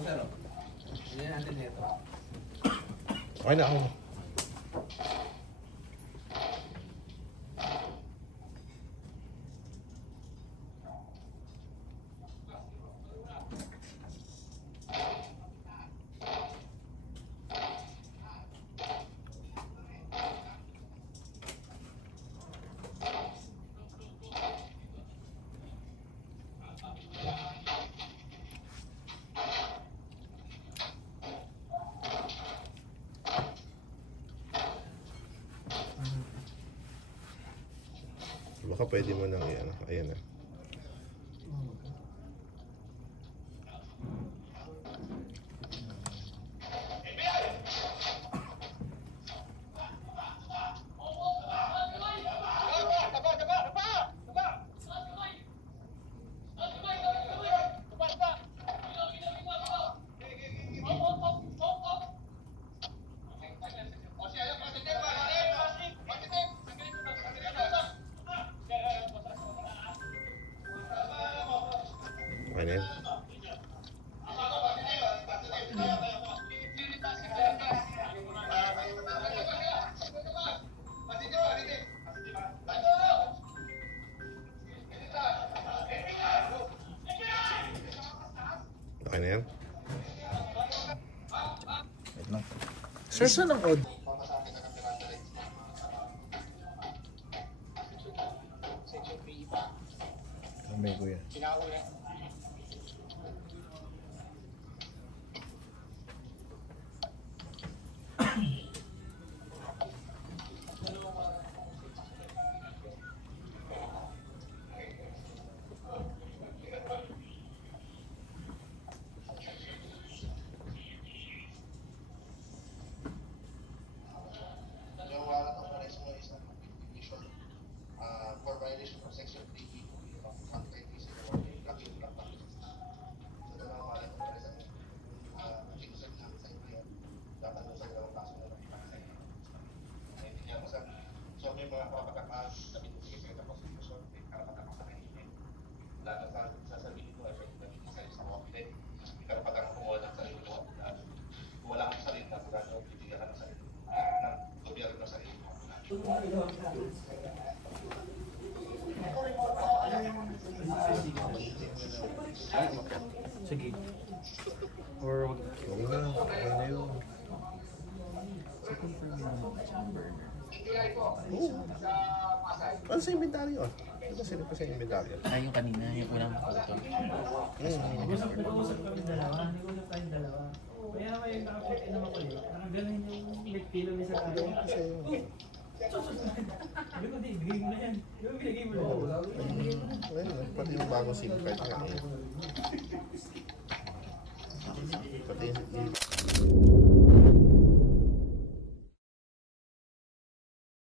Masarap. Hindi natin nito. Okay na ako. Baka pwede mo nang iyan. Ayan na. Okay na yun. Okay na yan. Sir, saan ang odd? May kuya. For violation of Section 3 of Anti-Traffic so may mga kapatakas na binibigay sa konstitusyon, may karapatan sa kainin. Lalo sa sasabihin ko, ay sa isang wakil, may karapatan kumuha ng sarili mo. Wala kang sarili na gano'n, bibigyan ka ng sarili ng gobyerno sa sarili mo. Sige. Or wag na yun. Ano sa inventaryo? Ito sila pa sa inventaryo. Ay, yung kanina, yung unang photo. Nag-usap kami dalawa. Kaya may nakapit naman ko yun. Nakaganon yung nagpilo ni sa tayo. Sabi mo, di, bigay mo na yan. Di ba binigay mo na yan? Pati yung bagong SIM card nga eh. Pati yung